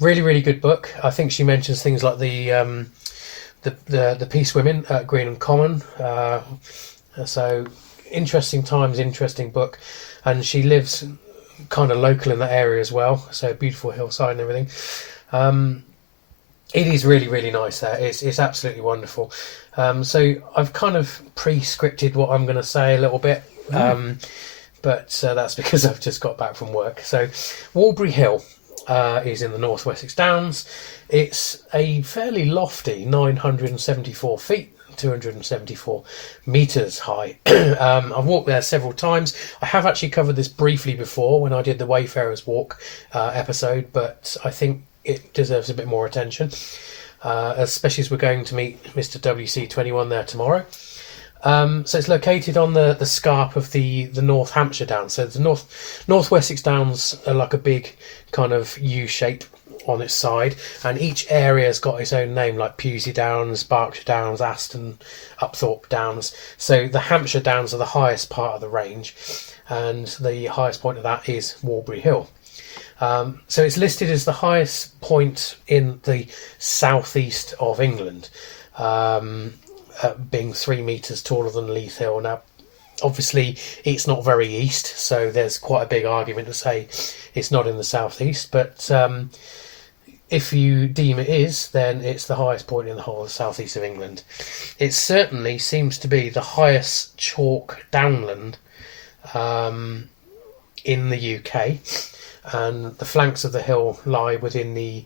Really, really good book. I think she mentions things like the Peace Women at Greenham Common. So interesting times, interesting book, and she lives kind of local in that area as well. So beautiful hillside and everything. It is really, really nice there. It's absolutely wonderful. So I've kind of pre-scripted what I'm going to say a little bit, but that's because I've just got back from work. So Walbury Hill is in the North Wessex Downs. It's a fairly lofty 974 feet 274 metres high. I've walked there several times. I have actually covered this briefly before when I did the Wayfarers Walk episode, but I think it deserves a bit more attention, especially as we're going to meet Mr. WC21 there tomorrow. So it's located on the scarp of the North Hampshire Downs. So the North Wessex Downs are like a big kind of U shape on its side, and each area's got its own name, like Pewsey Downs, Berkshire Downs, Aston, Upthorpe Downs. So the Hampshire Downs are the highest part of the range, and the highest point of that is Walbury Hill. So it's listed as the highest point in the southeast of England, being 3 metres taller than Leith Hill. Now, obviously, it's not very east, so there's quite a big argument to say it's not in the southeast, but if you deem it is, then it's the highest point in the whole of the southeast of England. It certainly seems to be the highest chalk downland in the UK, and the flanks of the hill lie within the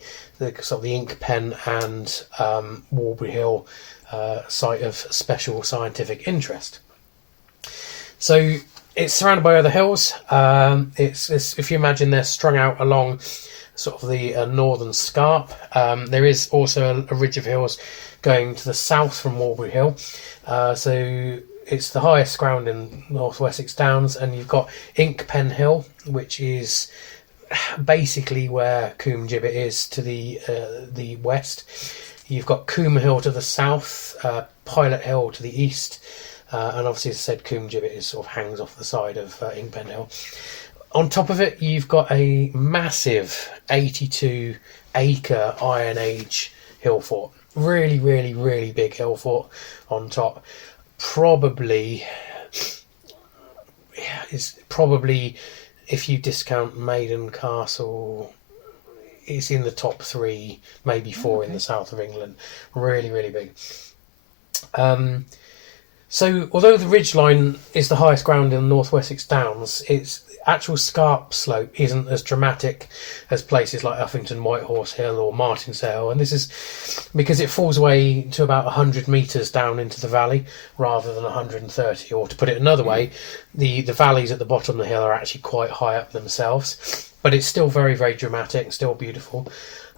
sort of the Ink Pen and Walbury Hill site of special scientific interest. So it's surrounded by other hills. It's if you imagine they're strung out along sort of the northern scarp. There is also a ridge of hills going to the south from Walbury Hill. So it's the highest ground in North Wessex Downs, and you've got Ink Pen Hill, which is basically where Combe Gibbet is to the west. You've got Combe Hill to the south, Pilot Hill to the east, and obviously, as I said, Combe Gibbet is sort of hangs off the side of Ink Pen Hill. On top of it, you've got a massive 82-acre Iron Age hill fort. Really, really, really big hill fort on top. Probably, if you discount Maiden Castle, it's in the top 3, maybe 4 in the south of England. Really, really big. So, although the ridgeline is the highest ground in the North Wessex Downs, its actual scarp slope isn't as dramatic as places like Uffington, Whitehorse Hill or Martin's Hill, and this is because it falls away to about 100 metres down into the valley rather than 130, or to put it another way, the valleys at the bottom of the hill are actually quite high up themselves, but it's still very, very dramatic, still beautiful.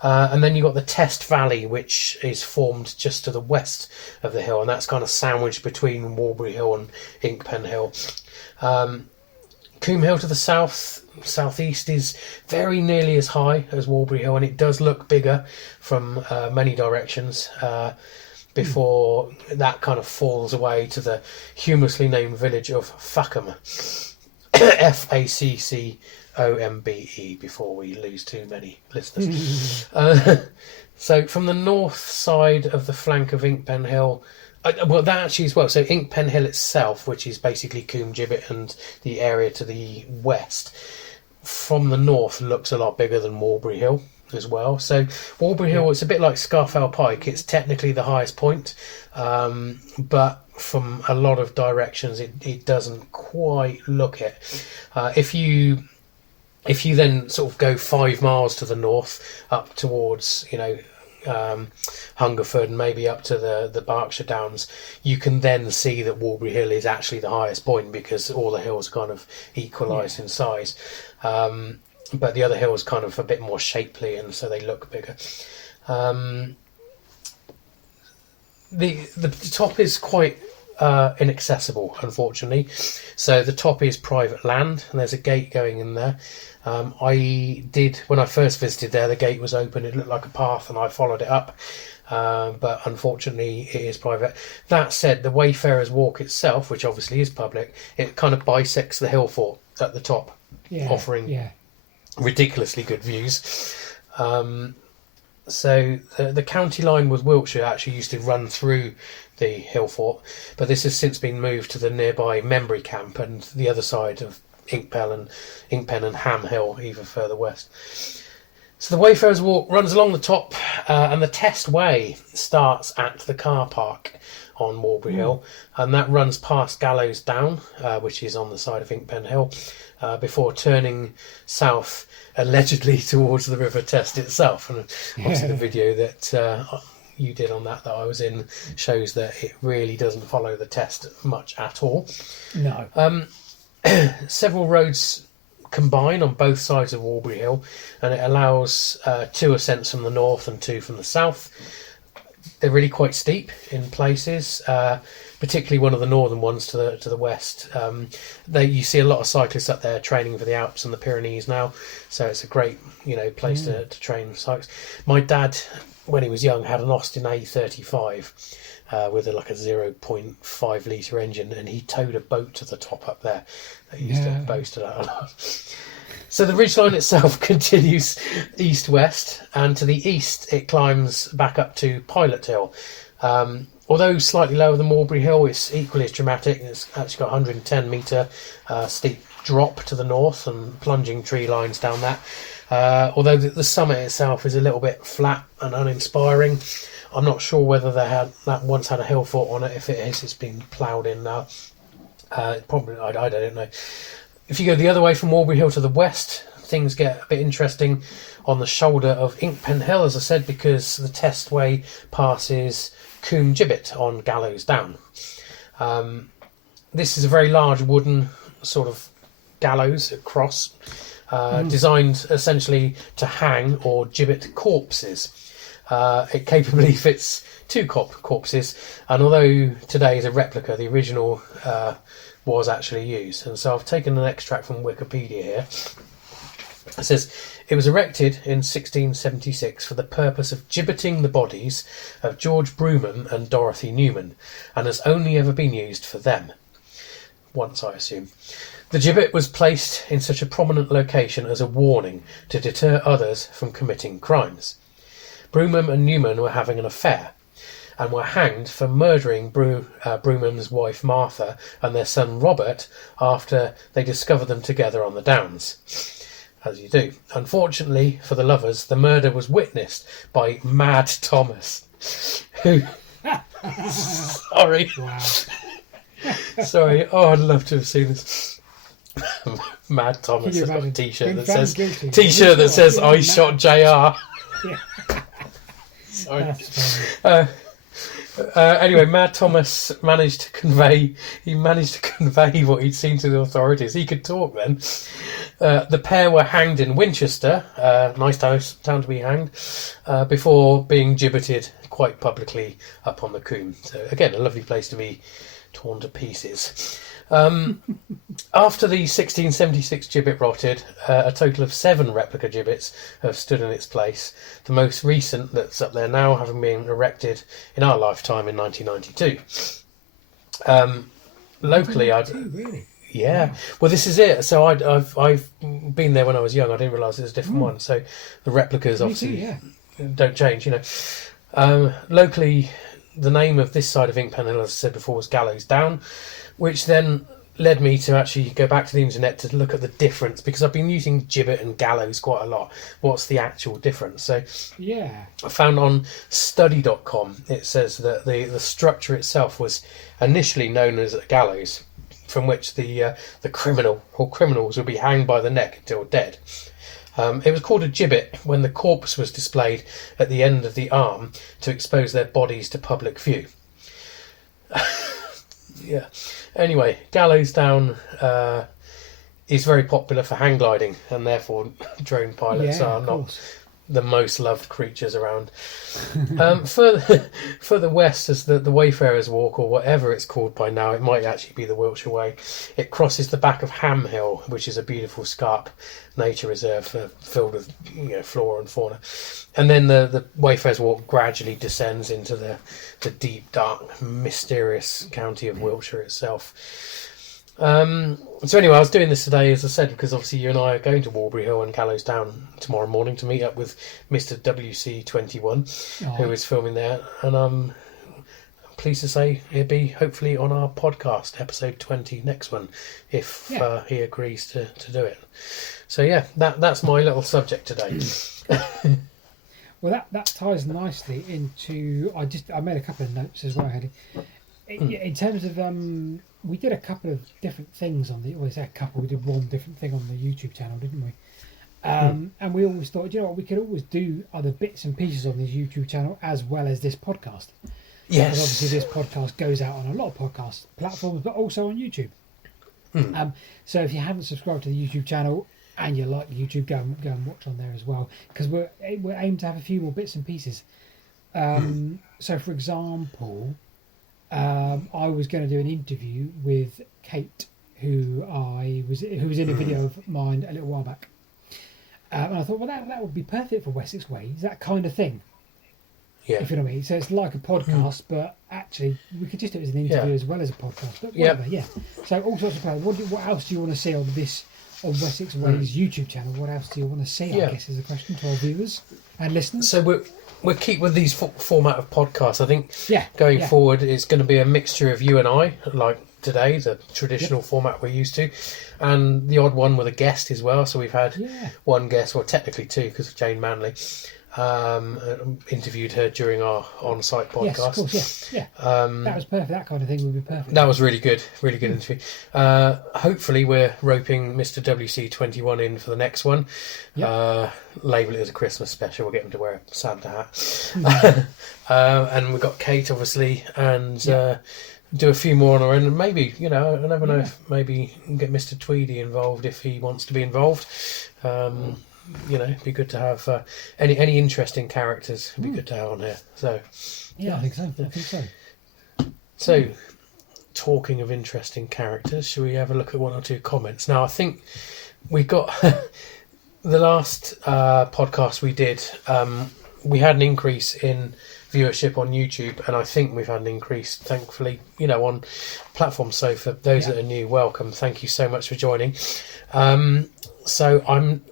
And then you've got the Test Valley, which is formed just to the west of the hill, and that's kind of sandwiched between Walbury Hill and Ink Pen Hill. Combe Hill to the southeast is very nearly as high as Walbury Hill, and it does look bigger from many directions before that kind of falls away to the humorously named village of Facombe. Faccombe, before we lose too many listeners. So from the north side of the flank of Ink Pen Hill, well, that actually as well. So Ink Pen Hill itself, which is basically Combe Gibbet and the area to the west, from the north looks a lot bigger than Walbury Hill as well. So Walbury Hill, it's a bit like Scarfell Pike. It's technically the highest point, but from a lot of directions, it doesn't quite look it. If you then sort of go 5 miles to the north, up towards Hungerford and maybe up to the Berkshire Downs, you can then see that Walbury Hill is actually the highest point because all the hills are kind of equalised in size. But the other hills kind of a bit more shapely, and so they look bigger. The top is quite inaccessible, unfortunately. So the top is private land, and there's a gate going in there. When I first visited there, the gate was open. It looked like a path, and I followed it up. But unfortunately, it is private. That said, the Wayfarers Walk itself, which obviously is public, it kind of bisects the hill fort at the top, offering ridiculously good views. So the county line with Wiltshire actually used to run through the hill fort, but this has since been moved to the nearby Membry Camp and the other side of Ink Pen and Ham Hill, even further west. So the Wayfarers Walk runs along the top, and the Test Way starts at the car park on Walbury Hill, and that runs past Gallows Down, which is on the side of Ink Pen Hill, before turning south, allegedly towards the River Test itself. And obviously the video that you did on that I was in shows that it really doesn't follow the test much at all. No. Several roads combine on both sides of Walbury Hill, and it allows 2 ascents from the north and 2 from the south. They're really quite steep in places, particularly one of the northern ones to the west. You see a lot of cyclists up there training for the Alps and the Pyrenees now, so it's a great place to train cyclists. My dad, when he was young, had an Austin A35 with a 0.5 litre engine, and he towed a boat to the top up there. He used to boast of that a lot. So the ridgeline itself continues east-west, and to the east it climbs back up to Pilot Hill. Although slightly lower than Walbury Hill, it's equally as dramatic. It's actually got 110 metre steep drop to the north and plunging tree lines down that. Although the summit itself is a little bit flat and uninspiring. I'm not sure whether that once had a hill fort on it. If it is, it's been ploughed in now. Probably, I don't know. If you go the other way from Walbury Hill to the west, things get a bit interesting on the shoulder of Inkpen Hill, as I said, because the testway passes Combe Gibbet on Gallows Down. This is a very large wooden sort of gallows cross, designed essentially to hang or gibbet corpses. It capably fits 2 corpses, and although today is a replica, the original was actually used. And so I've taken an extract from Wikipedia here. It says, it was erected in 1676 for the purpose of gibbeting the bodies of George Broomham and Dorothy Newman, and has only ever been used for them. Once, I assume. The gibbet was placed in such a prominent location as a warning to deter others from committing crimes. Broomham and Newman were having an affair, and were hanged for murdering Broomham's wife Martha and their son Robert after they discovered them together on the Downs. As you do. Unfortunately for the lovers, the murder was witnessed by Mad Thomas, who... Sorry. Wow. Sorry. Oh, I'd love to have seen this. Mad Thomas has got a T-shirt that says I shot JR. Yeah. Sorry. Anyway, Mad Thomas managed to convey what he'd seen to the authorities. He could talk then. The pair were hanged in Winchester, nice town to be hanged, before being gibbeted quite publicly up on the Combe. So again, a lovely place to be torn to pieces. After the 1676 gibbet rotted, a total of 7 replica gibbets have stood in its place. The most recent that's up there now having been erected in our lifetime in 1992. Locally, really? Yeah. Wow. Well, this is it. So I've been there when I was young. I didn't realise it was a different one. So the replicas obviously don't change, Locally, the name of this side of Inkpen Hill, as I said before, was Gallows Down, which then led me to actually go back to the internet to look at the difference, because I've been using gibbet and gallows quite a lot. What's the actual difference? So I found on study.com, it says that the structure itself was initially known as a gallows, from which the criminal or criminals would be hanged by the neck until dead. It was called a gibbet when the corpse was displayed at the end of the arm to expose their bodies to public view. Yeah. Anyway, Gallows Down is very popular for hang gliding, and therefore drone pilots are not the most loved creatures around. Further west, as the Wayfarers Walk, or whatever it's called by now, it might actually be the Wiltshire Way. It crosses the back of Ham Hill, which is a beautiful scarp nature reserve filled with flora and fauna. And then the Wayfarers Walk gradually descends into the deep, dark, mysterious county of Wiltshire itself. So anyway, I was doing this today, as I said, because obviously you and I are going to Walbury Hill and Gallows Down tomorrow morning to meet up with Mr. WC21, who is filming there, and I'm pleased to say he'll be hopefully on our podcast, episode 20, next one, if he agrees to do it. So yeah, that's my little subject today. Well, that ties nicely into. I made a couple of notes as well, Hedley. In terms of we did a couple of different things on the. Well, I say a couple. We did one different thing on the YouTube channel, didn't we? And we always thought, you know what, we could always do other bits and pieces on this YouTube channel as well as this podcast. Yes. Because obviously this podcast goes out on a lot of podcast platforms, but also on YouTube. So if you haven't subscribed to the YouTube channel and you like YouTube, go and watch on there as well. Because we're aimed to have a few more bits and pieces. So, for example, I was going to do an interview with Kate, who was in a video of mine a little while back. And I thought, well, that would be perfect for Wessex Ways, that kind of thing. Yeah. If you know what I mean. So it's like a podcast, but actually we could just do it as an interview as well as a podcast. But whatever, yeah. So all sorts of plans. What else do you want to see on Wessex Ways YouTube channel? What else do you want to see? I guess is a question to our viewers and listeners. So we'll keep with these format of podcasts. I think going yeah. forward it's going to be a mixture of you and I, like today, the traditional format we're used to, and the odd one with a guest as well. So we've had one guest, well technically two, because of Jane Manley. Interviewed her during our on-site podcast. Yes, of course, yeah. That was perfect. That kind of thing would be perfect. That was really good interview. Hopefully we're roping Mr. WC21 in for the next one. Label it as a Christmas special. We'll get him to wear a Santa hat. And we've got Kate, obviously, and do a few more on our own. And maybe, I never know if maybe get Mr. Tweedy involved if he wants to be involved. It'd be good to have any interesting characters. It'd be good to have on here. So, I think so. So, talking of interesting characters, shall we have a look at one or two comments? Now, I think we got the last podcast we did. We had an increase in viewership on YouTube, and I think we've had an increase, thankfully, on platforms. So, for those that are new, welcome. Thank you so much for joining. So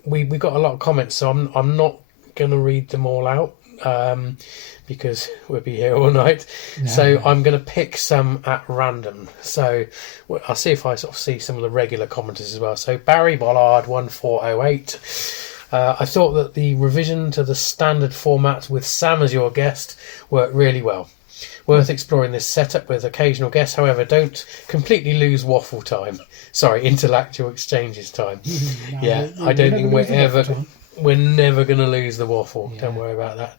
we got a lot of comments, so I'm not going to read them all out because we'll be here all night. No. So I'm going to pick some at random. So I'll see if I sort of see some of the regular commenters as well. So Barry Bollard 1408. I thought that the revision to the standard format with Sam as your guest worked really well. Worth exploring this setup with occasional guests. However, don't completely lose waffle time. Sorry, intellectual exchanges time. I don't think we're never going to lose the waffle. Don't worry about that.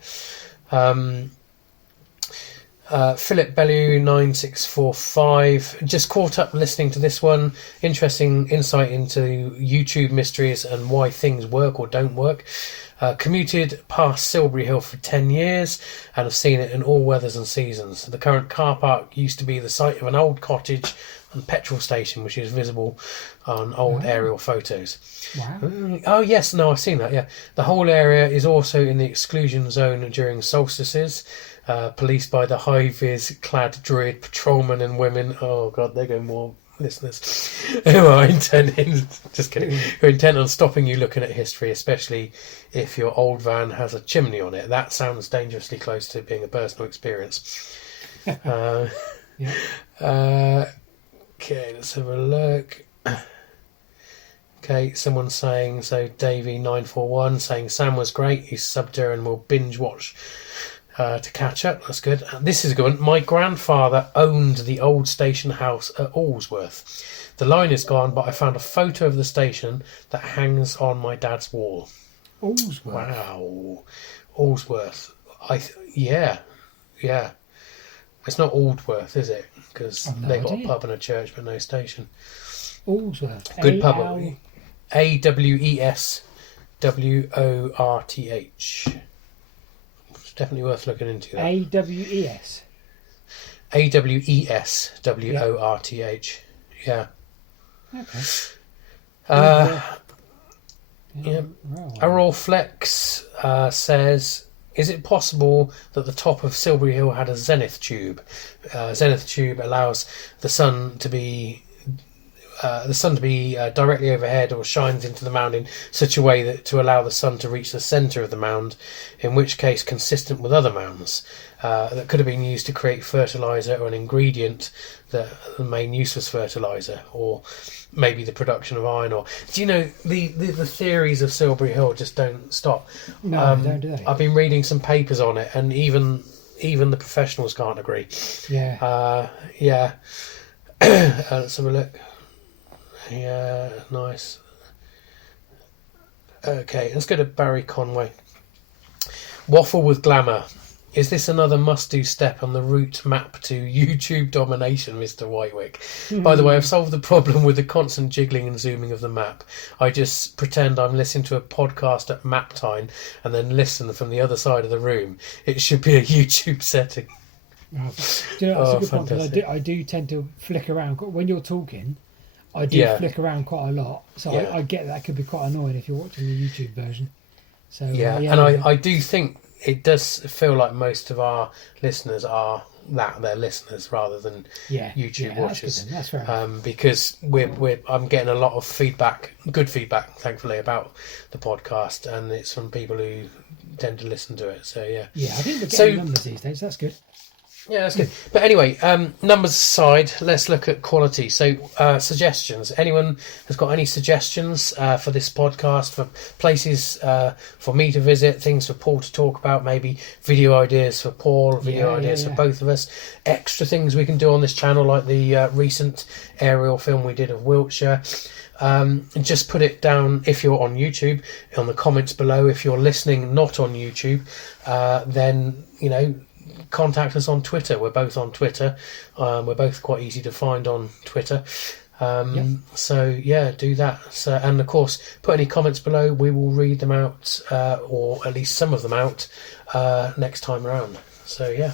Philip Bellew 9645 just caught up listening to this one. Interesting insight into YouTube mysteries and why things work or don't work. Commuted past Silbury Hill for 10 years and have seen it in all weathers and seasons. The current car park used to be the site of an old cottage and petrol station, which is visible on old aerial photos. Wow. Oh, yes, no, I've seen that, yeah. The whole area is also in the exclusion zone during solstices, policed by the high-vis clad druid patrolmen and women. Oh, God, they go more listeners who are intent on stopping you looking at history, especially if your old van has a chimney on it. That sounds dangerously close to being a personal experience. Okay, let's have a look. Okay, someone's saying, so Davey941 saying Sam was great, he's subbed her and will binge watch to catch up. That's good. This is a good one. My grandfather owned the old station house at Allsworth. The line is gone, but I found a photo of the station that hangs on my dad's wall. Allsworth. Wow. Allsworth. Yeah. It's not Aldworth, is it? Because they've got a pub and a church, but no station. Allsworth. Good pub. AWESWORTH. It's definitely worth looking into that. AWES. AWESWORTH. Yeah. Okay. Errol Flex says, is it possible that the top of Silbury Hill had a zenith tube? Zenith tube allows the sun to be directly overhead or shines into the mound in such a way that to allow the sun to reach the centre of the mound, in which case consistent with other mounds that could have been used to create fertiliser or an ingredient that the main use was fertiliser, or maybe the production of iron ore. Do you know the theories of Silbury Hill just don't stop? No, don't do they? I've been reading some papers on it, and even the professionals can't agree. Yeah. Let's have a look. Yeah, nice. Okay, let's go to Barry Conway. Waffle with glamour. Is this another must-do step on the route map to YouTube domination, Mr. Whitewick? By the way, I've solved the problem with the constant jiggling and zooming of the map. I just pretend I'm listening to a podcast at map time and then listen from the other side of the room. It should be a YouTube setting. Oh, do you know, that's a good point, 'cause I do tend to flick around. When you're talking, I do flick around quite a lot. So I get that could be quite annoying if you're watching the YouTube version. So I do think it does feel like most of our listeners are they're listeners rather than YouTube watchers. That's fair enough. Because I'm getting a lot of feedback, good feedback, thankfully, about the podcast, and it's from people who tend to listen to it. So I think we're getting numbers these days. That's good. Yeah, that's good. But anyway, numbers aside, let's look at quality. So, suggestions. Anyone has got any suggestions for this podcast, for places for me to visit, things for Paul to talk about, maybe video ideas for Paul, video ideas for both of us, extra things we can do on this channel, like the recent aerial film we did of Wiltshire. Just put it down if you're on YouTube, on the comments below. If you're listening not on YouTube, then, contact us on Twitter. We're both on Twitter. We're both quite easy to find on Twitter. So do that. So, and of course, put any comments below. We will read them out, or at least some of them out, next time around. So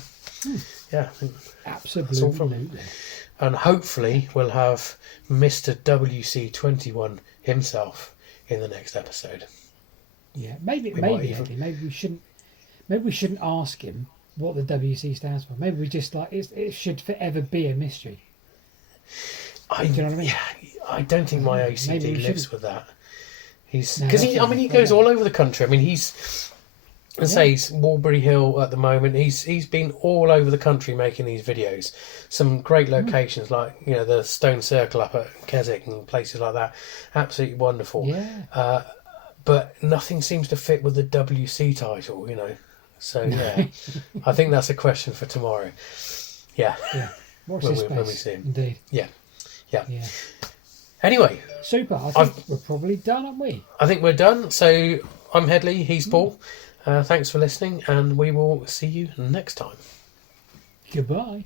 Absolutely. That's all from me. And hopefully we'll have Mr. WC21 himself in the next episode. Yeah, maybe we shouldn't ask him what the WC stands for. Maybe we just it should forever be a mystery. Do you know what I mean? Yeah, I don't think my OCD lives with that. He goes all over the country. I mean, he's Walbury Hill at the moment. He's been all over the country making these videos. Some great locations like the Stone Circle up at Keswick and places like that. Absolutely wonderful. Yeah. But nothing seems to fit with the WC title. So I think that's a question for tomorrow. Yeah. Watch when this space. When we see him. Indeed. Yeah. Anyway, super. I think we're probably done, aren't we? I think we're done. So I'm Hedley. He's Paul. Thanks for listening, and we will see you next time. Goodbye.